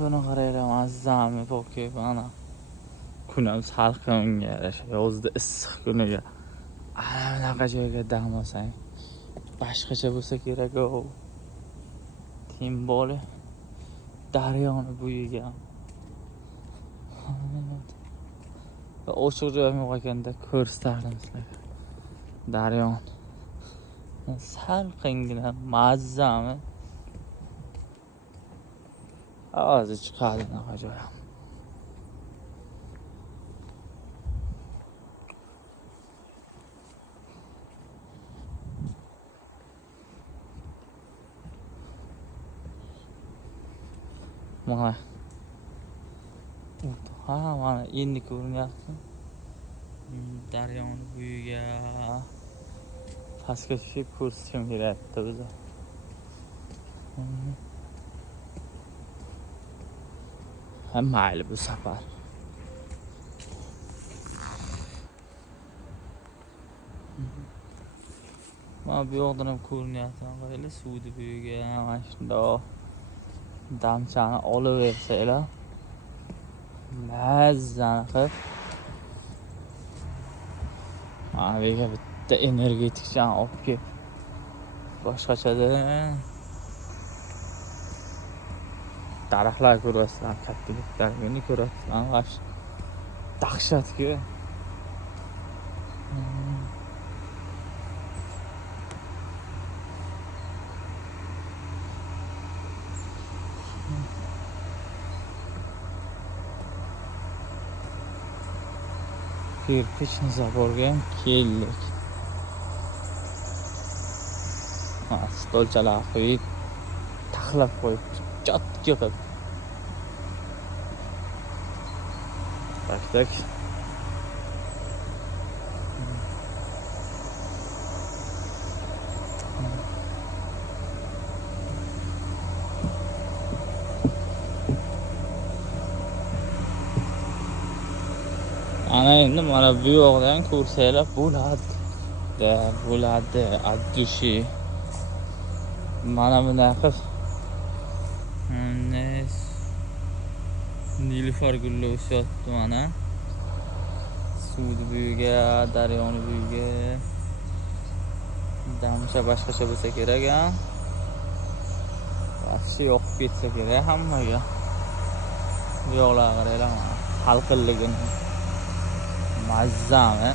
Buni qaraylar, mazzami poki mana. Kunam salqinga yarasha, yozda issiq kuniga. Ana bunaqa joyga dam olsang, boshqacha bo'lsa kerak-ku. Tim bo'li daryoni bo'yiga. Ochiq joy yo'q ekanda ko'rsatdim sizlarga. Daryon. Salqingina mazzami. Hozir chiqadi bunaqa joy. Mana. Ha, mana endi ko'rinyapti. Daryoni bo'yiga pastga tushib ko'rsatishim kerakda biza. Ha, mayli bu safar. Mana bu yoqdan ham ko'rinyapti. Qaranglar, suvni bo'yiga mana shundoq damchani olaversanglar. Mazzani qilib. Mana bu yerga bitta energetikchani olib kelib boshqachada daraxtlar ko'ryapsizlar, kattaliklarni ko'ryapsizlar. Vash dahshatga. Kirpichni zaborga ham keldik. Stolchalar qo'yib, taxlab qo'yib, chotga qilib. Tak. Ana endi mana bu yoqdan ko'rsanglar bo'ladi. Addushi. Mana bunaqa Nilufar gullar o'syapti mana. Suvni bo'yiga, daryoni bo'yiga. Damcha boshqacha bo'lsa kerak-a. Yaxshi yoqib ketsa kerak hammaga. Bu yoqlarga qaranglar mana. Halqilligini. Mazzami.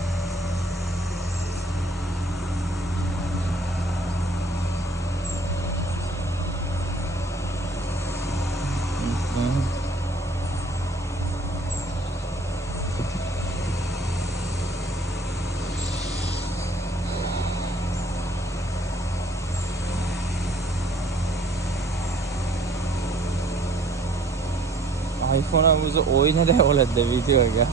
iPhone o'zi o'yinida oladi videoga.